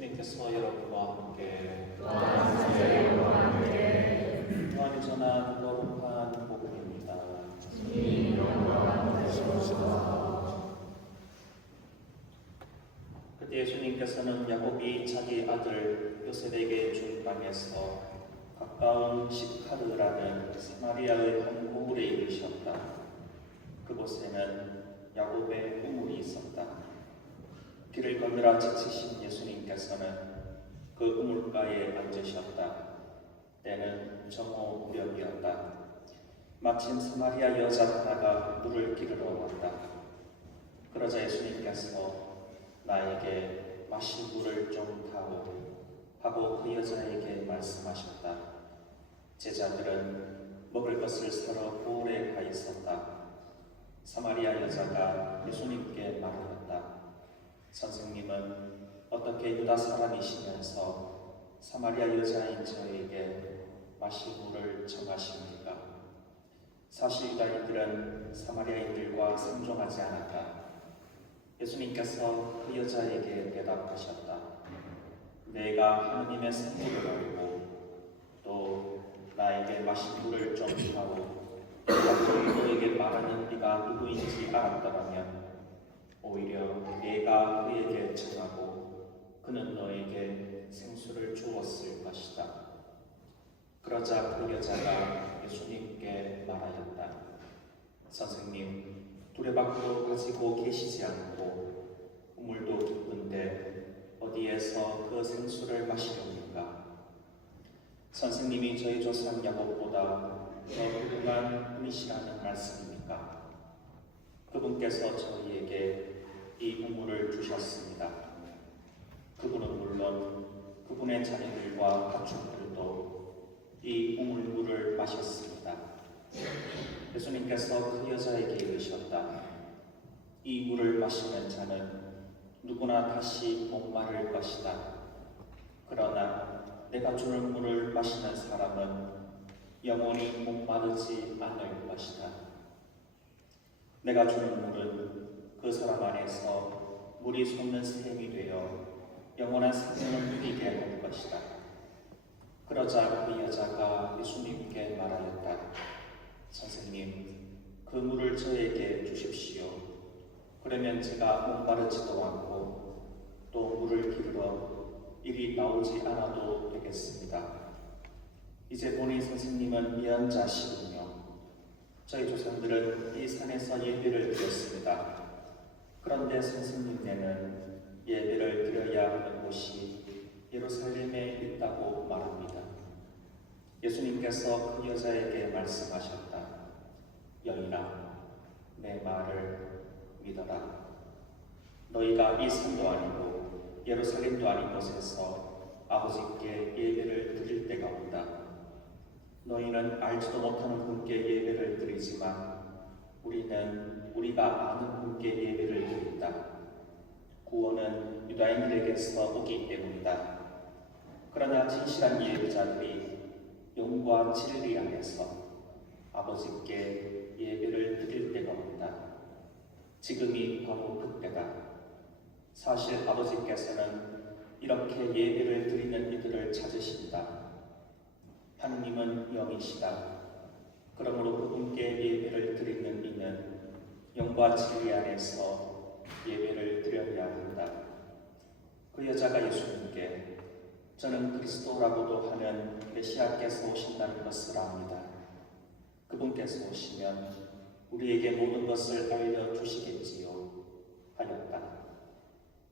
주님께서 여러분과 함께 함께 요한이 전한 거룩한 복음입니다. 주님 영광 되시옵소서. 그때 예수님께서는 야곱이 자기 아들 요셉에게 준 땅에서 가까운 시카르라는 사마리아의 한 고을에 이르셨다. 그곳에는 야곱의 우물이 있었다. 길을 걷느라 지치신 예수님께서는 그 우물가에 앉으셨다. 때는 정오 무렵이었다. 마침 사마리아 여자 하나가 물을 기르러 왔다. 그러자 예수님께서 나에게 마실 물을 좀 다오 하고 그 여자에게 말씀하셨다. 제자들은 먹을 것을 사러 고을에 가 있었다. 사마리아 여자가 예수님께 말하였다. 선생님은 어떻게 유다 사람이시면서 사마리아 여자인 저에게 마실 물을 청하십니까? 사실 유다인들은 사마리아인들과 상종하지 않았다. 예수님께서 그 여자에게 대답하셨다. 내가 하느님의 생명을 알고 또 나에게 마실 물을 좀 주라고 너에게 말하는 이가 누구인지 알았더라면 오히려 내가 그에게 청하고 그는 너에게 생수를 주었을 것이다. 그러자 그 여자가 예수님께 말하였다. 선생님, 두레박도 가지고 계시지 않고 우물도 깊은데 어디에서 그 생수를 마시렵니까? 선생님이 저희 조상 야곱보다 더 훌륭한 분이시라는 말씀입니까? 그분께서 저희에게 이 우물을 주셨습니다. 그분은 물론 그분의 자녀들과 가축들도 이 우물물을 마셨습니다. 예수님께서 그 여자에게 이르셨다. 이 물을 마시는 자는 누구나 다시 목마를 것이다. 그러나 내가 주는 물을 마시는 사람은 영원히 목마르지 않을 것이다. 내가 주는 물은 그 사람 안에서 물이 솟는 샘이 되어 영원한 생명을 누리게 할 것이다. 그러자 그 여자가 예수님께 말하였다. 선생님, 그 물을 저에게 주십시오. 그러면 제가 목마르지도 않고 또 물을 기르러 이리 나오지 않아도 되겠습니다. 이제 보니 선생님은 예언자시군요. 저희 조상들은 이 산에서 예배를 드렸습니다. 그런데 선생님네는 예배를 드려야 하는 곳이 예루살렘에 있다고 말합니다. 예수님께서 그 여자에게 말씀하셨다. 여인아, 내 말을 믿어라. 너희가 이 산도 아니고 예루살렘도 아닌 곳에서 아버지께 예배를 드릴 때가 온다. 너희는 알지도 못하는 분께 예배를 드리지만 우리는 우리가 아는 분께 예배를 드린다. 구원은 유다인들에게서 오기 때문이다. 그러나 진실한 예배자들이 영과 진리 안에서 아버지께 예배를 드릴 때가 온다. 지금이 바로 그때다. 사실 아버지께서는 이렇게 예배를 드리는 이들을 찾으신다. 하느님은 영이시다. 그러므로 그분께 예배를 드리는 이는 영과 진리 안에서 예배를 드려야 한다. 그 여자가 예수님께 저는 그리스도라고도 하는 메시아께서 오신다는 것을 압니다. 그분께서 오시면 우리에게 모든 것을 알려주시겠지요 하였다.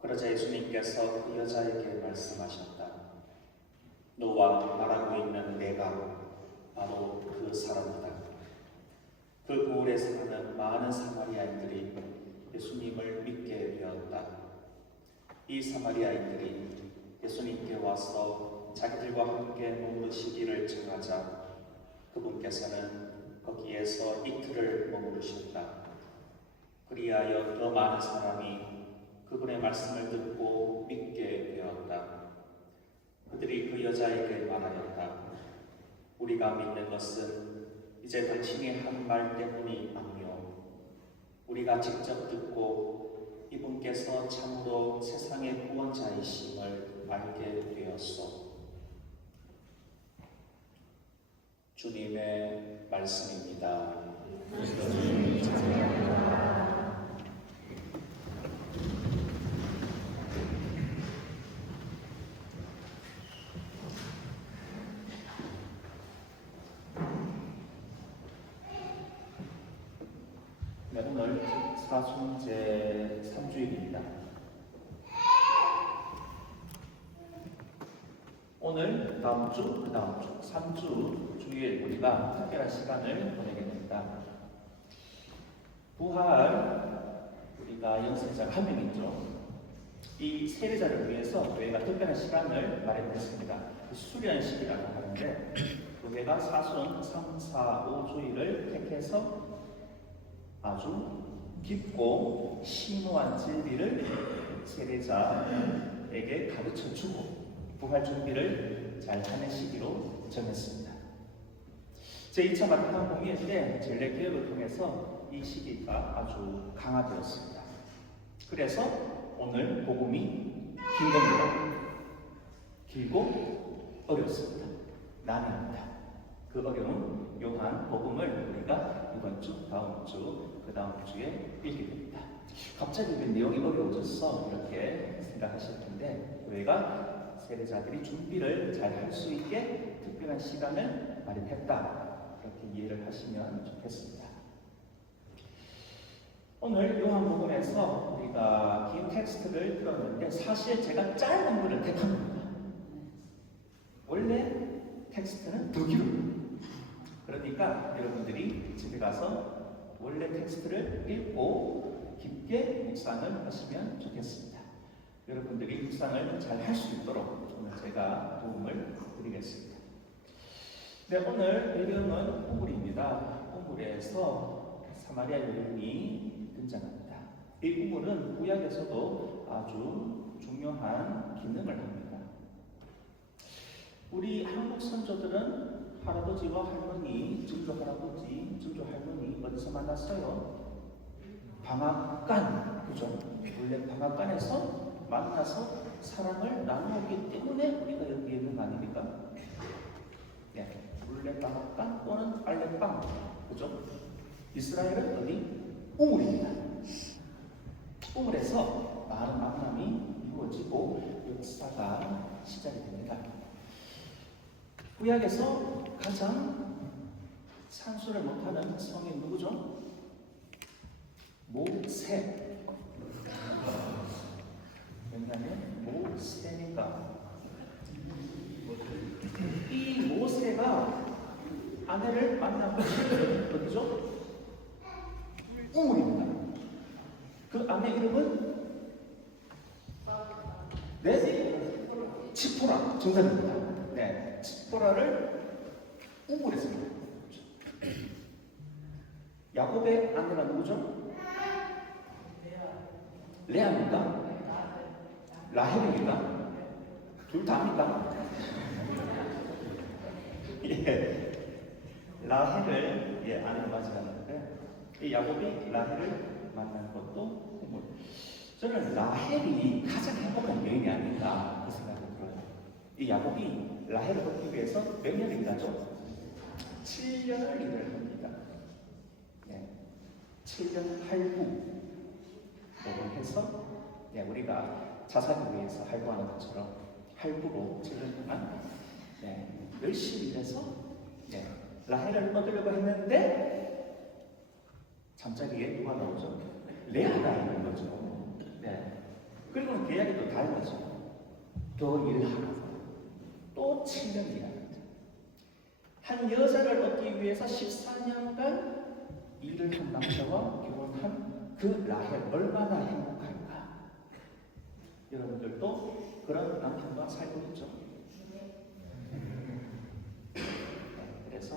그러자 예수님께서 그 여자에게 말씀하셨다. 너와 말하고 있는 내가 바로 그 사람이다. 그 고을에 사는 많은 사마리아인들이 예수님을 믿게 되었다. 이 사마리아인들이 예수님께 와서 자기들과 함께 머무르시기를 청하자 그분께서는 거기에서 이틀을 머무르셨다. 그리하여 더 많은 사람이 그분의 말씀을 듣고 믿게 되었다. 그들이 그 여자에게 말하였다. 우리가 믿는 것은 이제 당신이 한 말 때문이 아니요 우리가 직접 듣고 이분께서 참으로 세상의 구원자이심을 알게 되었소. 주님의 말씀입니다. 네, 오늘 사순제 3주일입니다. 오늘, 다음 주, 그 다음 주, 3주 주일 우리가 특별한 시간을 보내게 됩니다. 부활, 우리가 연습자가 한 명이죠. 이 세례자를 위해서 교회가 특별한 시간을 마련했습니다. 수련식이라고 하는데 교회가 사순 3, 4, 5주일을 택해서 아주 깊고 심오한 진리를 세례자에게 가르쳐주고 부활 준비를 잘 하는 시기로 정했습니다. 제2차 바티칸 공의회 때 전례 개혁을 통해서 이 시기가 아주 강화되었습니다. 그래서 오늘 복음이 긴 겁니다. 길고 어렵습니다. 난해합니다. 그 어려운 요한 복음을 우리가 이번 주, 다음 주, 그 다음 주에 읽게 됩니다. 갑자기 왜 내용이 어려워졌어? 이렇게 생각하실 텐데 교회가 세례자들이 준비를 잘 할 수 있게 특별한 시간을 마련했다. 그렇게 이해를 하시면 좋겠습니다. 오늘 요한복음에서 우리가 긴 텍스트를 들었는데 사실 제가 짧은 글을 택한 겁니다. 원래 텍스트는 더 길어요. 그러니까 여러분들이 집에 가서 원래 텍스트를 읽고 깊게 묵상을 하시면 좋겠습니다. 여러분들이 묵상을 잘 할 수 있도록 오늘 제가 도움을 드리겠습니다. 네, 오늘 배경은 우물입니다. 우물에서 사마리아 여인이 등장합니다. 이 우물은 구약에서도 아주 중요한 기능을 합니다. 우리 한국 선조들은 할아버지와 할머니, 증조 할아버지, 증조 할머니 어디서 만났어요? 방앗간, 그죠? 원래 방앗간에서 만나서 사랑을 나누었기 때문에 우리가 여기 있는 거 아닙니까? 네, 물레방앗간 또는 빨래방, 그죠? 이스라엘은 어디? 우물입니다. 우물에서 많은 만남이 이루어지고 역사가 시작이 됩니다. 구약에서 가장 산수를 못하는 성이 누구죠? 모세. 왜냐하면 모세니까. 이 모세가 아내를 만나고 어디죠? 우물입니다. 그 아내 이름은 네? 치포라. 정답입니다. 네, 치포라를 우물에서 야곱의 아내가 누구죠? 레아입니까? 라헬입니까? 둘 다입니까? 예, 라헬을 아내로 맞이하는데 이 야곱이 라헬을 만난 것도 우물. 저는 라헬이 가장 행복한 여인이 아닌가 그 생각이 들어요. 이 야곱이 라헬을 얻기 위해서 몇 년을 일하죠? 7년을 일을 합니다. 네. 7년 할부 해서 우리가 자산을 위해서 할부하는 것처럼 할부로 7년 동안 열심히 일해서 라헬을 얻으려고 했는데 잠자리에 누가 나오죠? 레아가 있는 거죠. 그리고는 계약이 또 달라져. 더 일하고 또 7년 일합니다. 한 여자를 얻기 위해서 14년간 일을 한 남자와 결혼한 그 라헬 얼마나 행복할까? 여러분들도 그런 남편과 살고 있죠? 그래서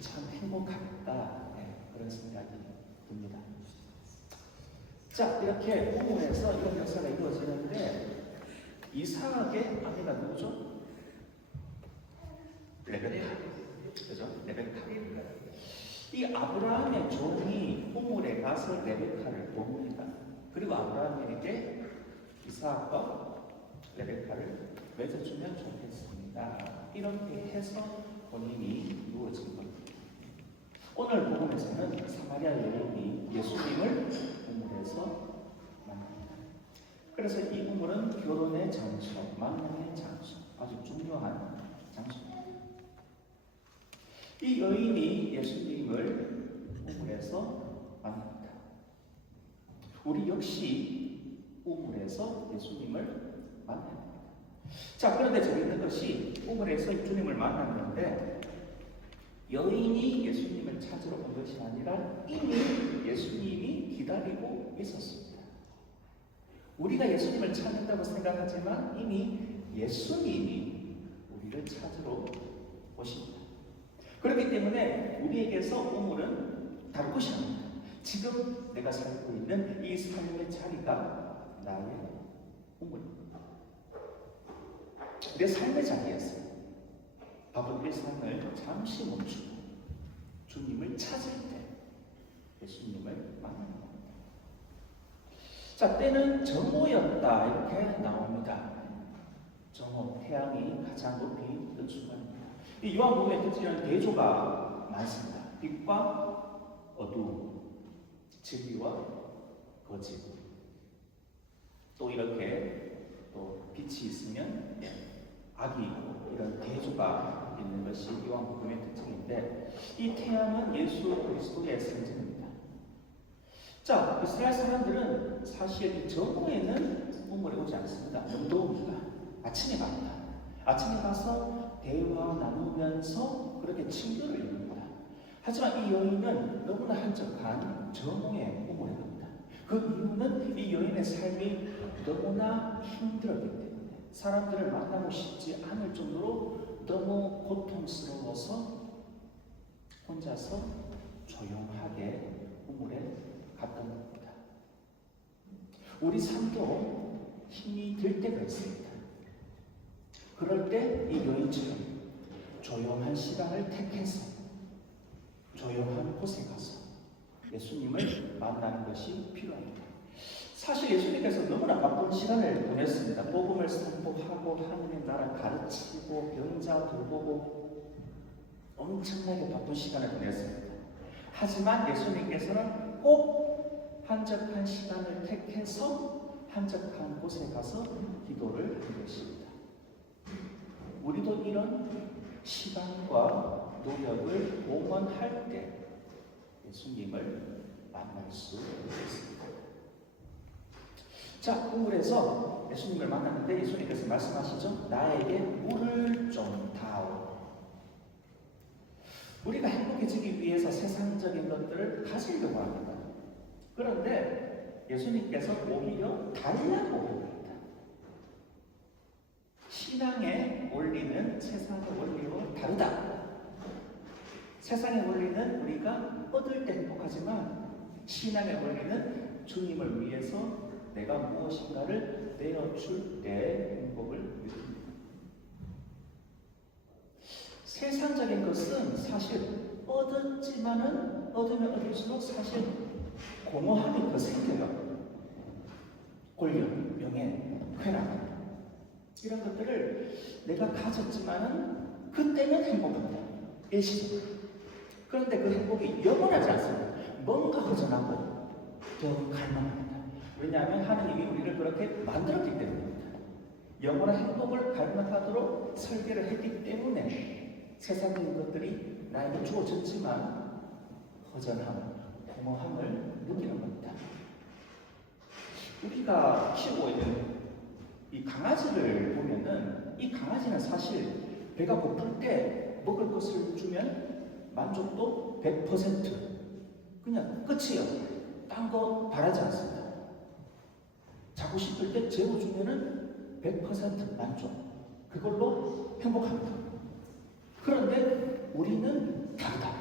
참 행복하겠다 그런 생각이 듭니다. 자, 이렇게 우물에서 이런 역사가 이루어지는데 이상하게 아내가 누구죠? 레베카. 그죠? 레베카. 이 아브라함의 종이 우물에 가서 레베카를 봅니다. 그리고 아브라함에게 이삭과 레베카를 맺어주면 좋겠습니다. 이렇게 해서 본인이 누워진 겁니다. 오늘 복음에서는 사마리아 여인이 예수님을 우물에서 만납니다. 그래서 이 우물은 결혼의 장소, 만남의 장소, 아주 중요한 장소입니다. 이 여인이 예수님을 우물에서 만납니다. 우리 역시 우물에서 예수님을 만납니다. 자, 그런데 재밌는 것이 우물에서 주님을 만났는데 여인이 예수님을 찾으러 온 것이 아니라 이미 예수님이 기다리고 있었습니다. 우리가 예수님을 찾는다고 생각하지만 이미 예수님이 우리를 찾으러 오십니다. 그렇기 때문에 우리에게서 우물은 다를 것이 아닙니다. 지금 내가 살고 있는 이 삶의 자리가 나의 우물입니다. 내 삶의 자리에서 바쁜 일상을 잠시 멈추고 주님을 찾을 때 예수님을 만나는 겁니다. 자, 때는 정오였다 이렇게 나옵니다. 정오, 태양이 가장 높이 뜬 순간입니다. 이 요한복음의 특징은 대조가 많습니다. 빛과 어두움, 진리와 거짓. 또 이렇게 또 빛이 있으면 악이 있고 이런 대조가 있는 것이 요한복음의 특징인데 이 태양은 예수 그리스도의 상징입니다. 자, 이스라엘 사람들은 사실 이 정오에는 우물에 오지 않습니다. 너무 더우니까 아침에 갑니다. 아침에 가서 대화 나누면서 그렇게 친교를 이룹니다. 하지만 이 여인은 너무나 한적한 정오에 우물에 갑니다. 그 이유는 이 여인의 삶이 너무나 힘들었기 때문에 사람들을 만나고 싶지 않을 정도로 너무 고통스러워서 혼자서 조용하게 우물에 갔던 겁니다. 우리 삶도 힘이 들 때가 있습니다. 그럴 때 이 여인처럼 조용한 시간을 택해서 조용한 곳에 가서 예수님을 만나는 것이 필요합니다. 사실 예수님께서 너무나 바쁜 시간을 보냈습니다. 복음을 선포하고 하나님의 나라 가르치고 병자 돌보고 엄청나게 바쁜 시간을 보냈습니다. 하지만 예수님께서는 꼭 한적한 시간을 택해서 한적한 곳에 가서 기도를 한 것입니다. 우리도 이런 시간과 노력을 봉헌할 때 예수님을 만날 수 있습니다. 자, 우물에서 예수님을 만났는데 예수님께서 말씀하시죠. 나에게 물을 좀 다오. 우리가 행복해지기 위해서 세상적인 것들을 가지려고 합니다. 그런데 예수님께서 오히려 달라고 합니다. 신앙의 원리는 세상의 원리와 다르다. 세상의 원리는 우리가 얻을 때 행복하지만 신앙의 원리는 주님을 위해서 내가 무엇인가를 내어줄 때 행복을 느낍니다. 세상적인 것은 사실 얻었지만은 얻으면 얻을수록 사실 공허함이 더 생겨요. 권력, 명예, 쾌락 이런 것들을 내가 가졌지만은 그때는 행복합니다. 일시적. 그런데 그 행복이 영원하지 않습니다. 뭔가 허전하고 더 갈망합니다. 왜냐하면 하나님이 우리를 그렇게 만들었기 때문입니다. 영원한 행복을 갈망하도록 설계를 했기 때문에 세상적인 것들이 나에게 주어졌지만 허전함, 공허함을 느끼는 겁니다. 우리가 키우고 있는 이 강아지를 보면은 이 강아지는 사실 배가 고플 때 먹을 것을 주면 만족도 100% 그냥 끝이에요. 딴 거 바라지 않습니다. 자고 싶을 때 재워주면은 100% 만족. 그걸로 행복합니다. 그런데 우리는 다르다.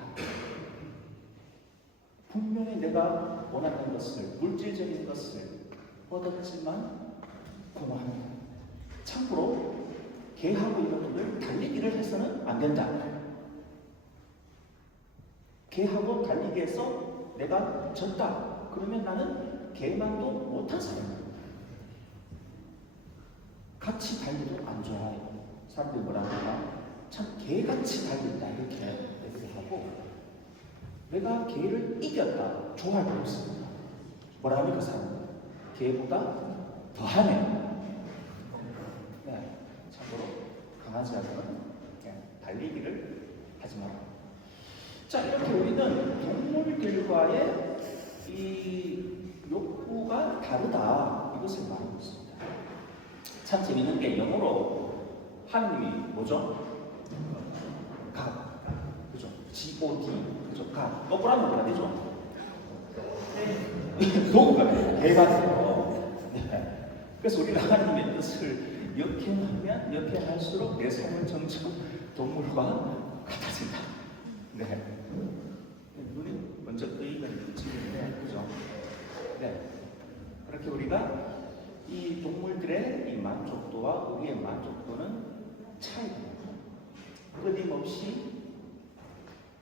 분명히 내가 원하는 것을, 물질적인 것을 얻었지만 공허합니다. 참고로 개하고 이것들을 달리기를 해서는 안 된다. 개하고 달리기에서 내가 졌다. 그러면 나는 개만도 못한 사람입니다. 같이 달리도 안 좋아해요. 사람들이 뭐라 하나? 참 개같이 달린다 이렇게 얘기를 하고, 내가 개를 이겼다 좋아할 거 없습니다. 뭐라 하니 그 사람은? 개보다 더하네. 네, 참고로 강아지하고는 달리기를 하지 마라. 자, 이렇게 우리는 동물들과의 이 욕구가 다르다 이것을 말하고 있습니다. 참 재밌는 게 영어로 하느님이 뭐죠? God, 그죠? G-O-D, 그죠? God. 거꾸로 뭐라 되죠? 도구가 개가 돼요. 네. 그래서 우리가 하나님의 뜻을 역행하면 역행할수록 내 삶은 점점 동물과 같아진다. 네. 눈이 먼저 의견을 지는데, 그죠? 네. 그렇게 우리가 이 동물들의 이 만족도와 우리의 만족도는 차이가 나고, 끊임없이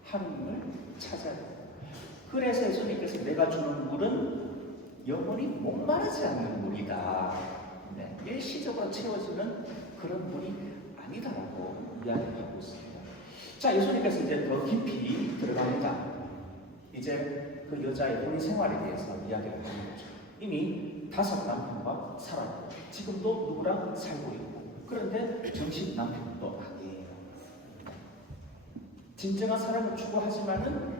하나님을 찾아야 돼요. 그래서 예수님께서 내가 주는 물은 영원히 목마르지 않는 물이다. 네. 일시적으로 채워지는 그런 물이 아니다라고 이야기하고 있습니다. 자, 예수님께서 이제 더 깊이 들어갑니다. 이제 그 여자의 혼인 생활에 대해서 이야기를 하는 거죠. 이미 5 남편과 살아요. 지금도 누구랑 살고 있고, 그런데 정식 남편도 아니에요. 진정한 사랑을 추구하지만은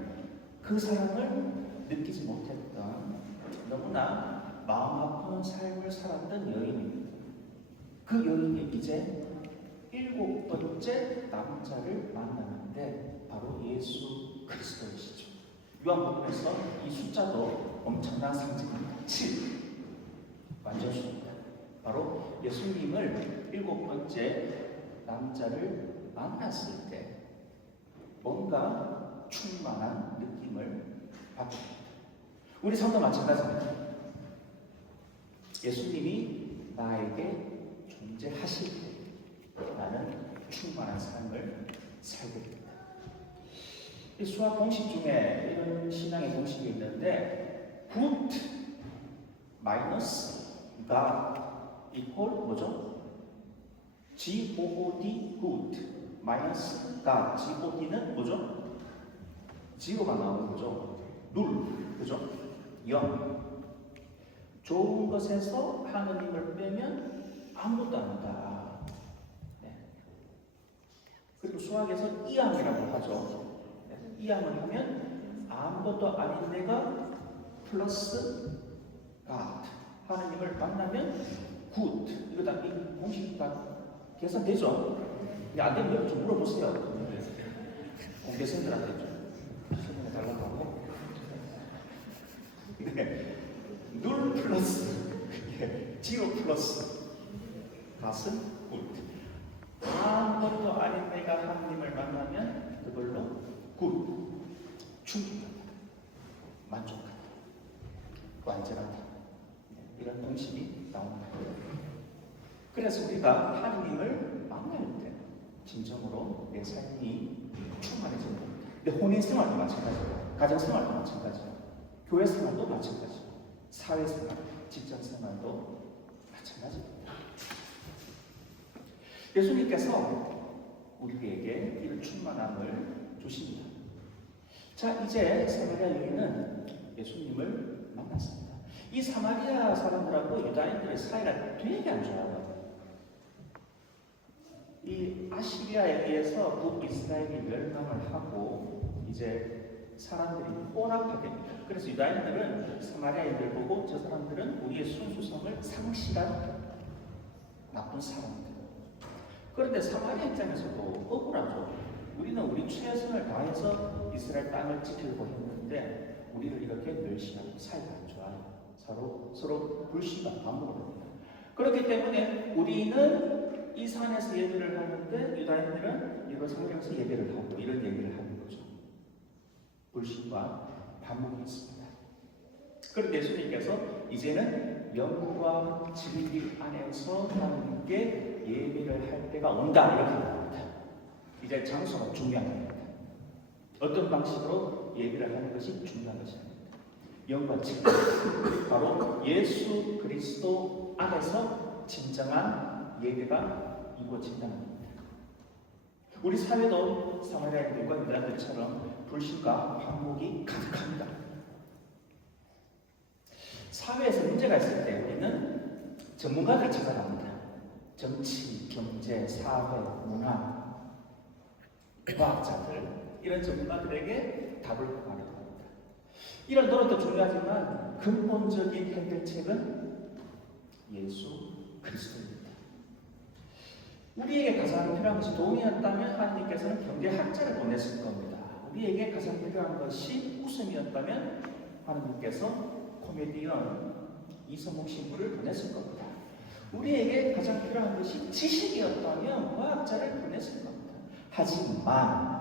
그 사랑을 느끼지 못했던 너무나 마음 아픈 삶을 살았던 여인입니다. 그 여인이 이제 7번째 남자를 만나는데 바로 예수 그리스도이시죠. 요한복음에서 이 숫자도 엄청난 상징입니다. 7. 완전 숫자. 바로 예수님을 7번째 남자를 만났을 때 뭔가 충만한 느낌을 받습니다. 우리 삶도 마찬가지입니다. 예수님이 나에게 존재하실 때 나는 충만한 삶을 살게 됩니다. 이 수학 공식 중에 이런 신앙의 공식이 있는데 good minus God equal 뭐죠? G-O-O-D good minus God. G-O-D는 뭐죠? 지로가 나오는 거죠. 눌, 그죠? 0. 좋은 것에서 하느님을 빼면 아무것도 아니다. 네. 그리고 수학에서 이항이라고 하죠. 네. 이항을 하면 아무것도 아닌 내가 플러스 God. 하느님을 만나면 good. 이거 다 이 공식 다 계산되죠? 안 되면 여기 좀 물어보세요. 공대생들한테 좀. 달라고 하고. 네. 눌 플러스 지로 플러스 갓은 굿. 아무것도 아닌 내가 하나님을 만나면 그걸로 굿. 충분하다. 만족하다. 완전하다. 이런 공식이 나옵니다. 그래서 우리가 하나님을 만날 때 진정으로 내 삶이 충만해지는 겁니다. 근데 혼인 생활도 마찬가지예요. 가정 생활도 마찬가지예요. 교회 생활도 마찬가지예요. 사회 생활, 직장 생활도 마찬가지입니다. 예수님께서 우리에게 이런 충만함을 주십니다. 자, 이제 사마리아 여인은 예수님을 만났습니다. 이 사마리아 사람들하고 유다인들의 사이가 되게 안 좋아요. 이 아시리아에 의해서 북이스라엘이 멸망을 하고 이제 사람들이 포락하게 됩니다. 그래서 유다인들은 사마리아인들 보고 저 사람들은 우리의 순수성을 상실한 나쁜 사람들. 그런데 사마리아 입장에서도 억울하죠. 우리는 우리 최선을 다해서 이스라엘 땅을 지키려고 했는데 우리를 이렇게 멸시하고 사이가 안 좋아요. 서로 불신과 반목을 합니다. 그렇기 때문에 우리는 이 산에서 예배를 하는데 유다인들은 예루살렘에서 예배를 하고 이런 얘기를 하는 거죠. 불신과 반목이 있습니다. 그런데 예수님께서 이제는 영과 진리 안에서 하나님께 예배를 할 때가 온다 이렇게 말합니다. 이제 장소가 중요한 겁니다. 어떤 방식으로 예배를 하는 것이 중요한 것이 아닙니다. 영과 진리, 바로 예수 그리스도 안에서 진정한 예배가 이루어진다는 겁니다. 우리 사회도 사마리아인들과 유대인들처럼 불신과 반목이 가득합니다. 사회에서 문제가 있을 때 우리는 전문가들을 찾아갑니다. 정치, 경제, 사회, 문화, 과학자들, 이런 전문가들에게 답을 구하려고 합니다. 이런 노력도 중요하지만 근본적인 해결책은 예수 그리스도입니다. 우리에게 가장 필요한 것이 돈이었다면 하나님께서는 경제학자를 보냈을 겁니다. 우리에게 가장 필요한 것이 웃음이었다면 하나님께서 코미디언 이성욱 신부를 보냈을 겁니다. 우리에게 가장 필요한 것이 지식이었다면 과학자를 보냈을 겁니다. 하지만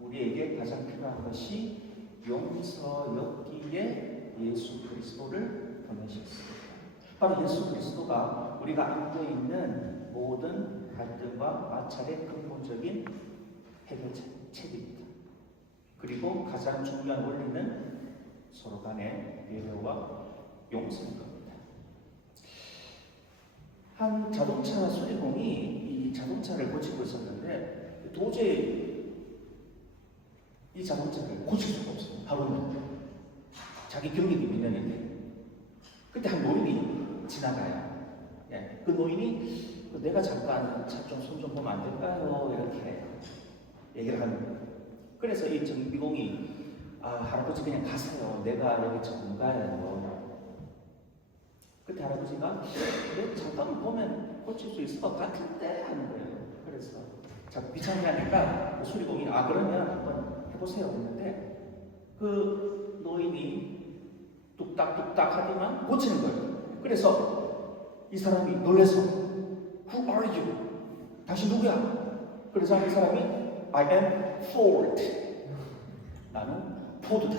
우리에게 가장 필요한 것이 용서였기에 예수 그리스도를 보내셨습니다. 바로 예수 그리스도가 우리가 안고 있는 모든 갈등과 마찰의 근본적인 해결책입니다. 그리고 가장 중요한 원리는 서로 간의 배려와 용서인 겁니다. 한 자동차 수리공이 이 자동차를 고치고 있었는데 도저히 이 자동차를 고칠 수가 없어요. 하루는 자기 경력이 있는데 그때 한 노인이 지나가요. 예, 그 노인이 내가 잠깐 차 좀 손 좀 보면 안 될까요? 이렇게 얘기를 하는 거예요. 그래서 이 정비공이 할아버지 그냥 가세요. 내가 여기 전문가예요. 그때 할아버지가 그래 잠깐 보면 고칠 수 있을 것 같은데 하는 거예요. 그래서 자꾸 귀찮게 하니까 그 수리공이 그러면 한번 해보세요 했는데 그 노인이 뚝딱뚝딱 하더만 고치는 거예요. 그래서 이 사람이 놀라서 Who are you? 다시 누구야? 그래서 이 사람이 I am Ford. 나는 포드다.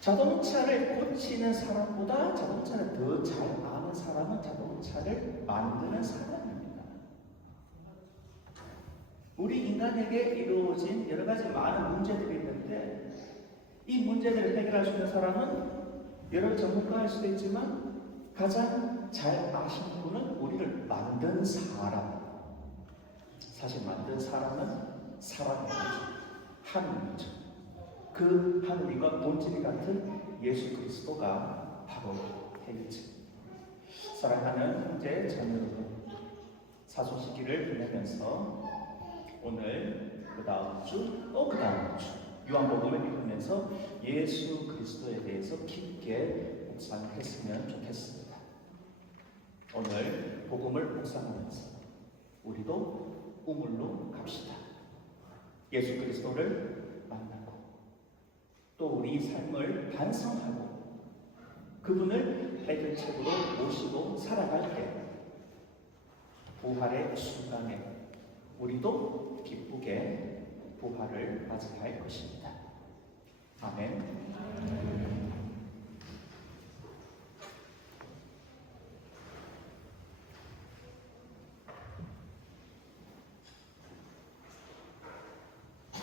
자동차를 고치는 사람보다 자동차를 더 잘 아는 사람은 자동차를 만드는 사람입니다. 우리 인간에게 이루어진 여러 가지 많은 문제들이 있는데 이 문제들을 해결할 수 있는 사람은 여러 전문가일 수도 있지만 가장 잘 아시는 분은 우리를 만든 사람. 사실 만든 사람은 사람이죠. 하느님이죠. 그 하느님과 본질이 같은 예수 그리스도가 바로 해결책입니다. 사랑하는 형제 자매 여러분, 사순시기를 보내면서 오늘 그 다음 주 또 그 다음 주 요한복음을 읽으면서 예수 그리스도에 대해서 깊게 묵상을 했으면 좋겠습니다. 오늘 복음을 묵상하면서 우리도 우물로 갑시다. 예수 그리스도를 만나고 또 우리 삶을 반성하고 그분을 해결책으로 모시고 살아갈 때 부활의 순간에 우리도 기쁘게 부활을 맞이할 것입니다. 아멘.